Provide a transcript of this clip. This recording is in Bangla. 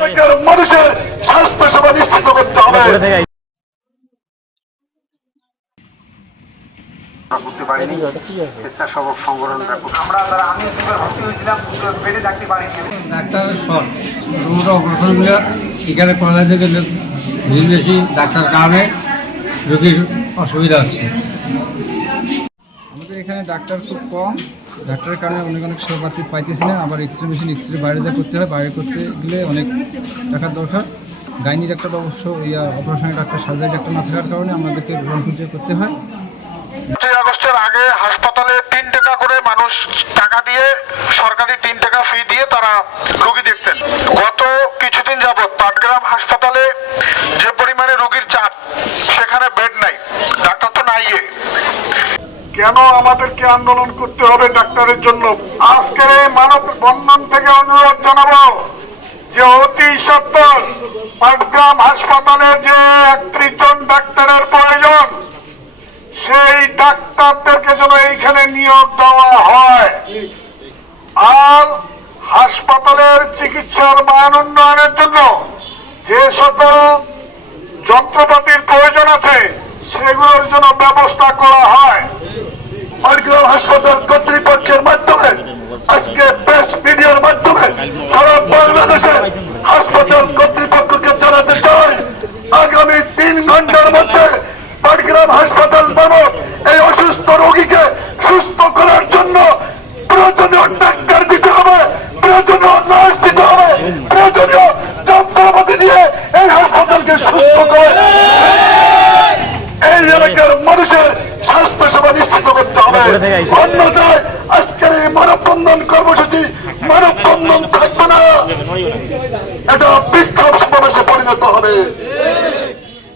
এলাকার মানুষের স্বাস্থ্য সেবা নিশ্চিত করতে হবে। বুঝতে পারিনি। স্বেচ্ছাসেবক সংগঠন আমরা তারা আমি ভর্তি হয়েছিলাম বেডে ডাকতে পারিনি। ডাক্তারের শট রোগটা এখানে করা যেতে গেলে বেশি ডাক্তার কারণে রোগীর অসুবিধা হচ্ছে। আমাদের এখানে ডাক্তার খুব কম। ডাক্তারের কারণে অনেক অনেক সেবা পাচ্ছি পাইতেছি না, আবার X ray machine X ray বাইরে যা করতে হয়, বাইরে করতে গেলে অনেক টাকার দরকার। গাইনি ডাক্তার অবশ্য ইয়া অপারেশনের ডাক্তার, সার্জারি ডাক্তার না থাকার কারণে আমাদেরকে রংপুজে করতে হয়। আগস্টের আগে হাসপাতালে তিন টাকা করে মানুষ টাকা দিয়ে, সরকারি তিন টাকা ফি দিয়ে তারা রোগী দেখতেন। গত কিছুদিন যাবৎ পাটগ্রাম হাসপাতালে যে পরিমাণে রোগীর চাপ, সেখানে বেড কেন আমাদেরকে আন্দোলন করতে হবে ডাক্তারের জন্য? আজকের এই মানব বন্ধন থেকে অনুরোধ জানাব যে অতি সত্তর পাটগ্রাম হাসপাতালে যে একত্রিশ জন ডাক্তারের প্রয়োজন, সেই ডাক্তারদেরকে যেন এইখানে নিয়োগ দেওয়া হয়। আর হাসপাতালের চিকিৎসার মান উন্নয়নের জন্য যে সকল যন্ত্রপাতির প্রয়োজন আছে, সেগুলোর জন্য ব্যবস্থা করা হয়। পাটগ্রাম হাসপাতাল কর্তৃপক্ষের মাধ্যমে, আজকে প্রেস মিডিয়ার মাধ্যমে সারা বাংলাদেশের হাসপাতাল কর্তৃপক্ষকে জানাতে চাই, আগামী তিন ঘণ্টার মধ্যে পাটগ্রাম হাসপাতাল নামক এই অসুস্থ রোগীকে সুস্থ করার জন্য প্রয়োজনীয় অন্যথায় আজকের এই মানববন্ধন কর্মসূচি মানববন্ধন থাকবে না। এটা বিক্ষোভ সমাবেশে পরিণত হবে।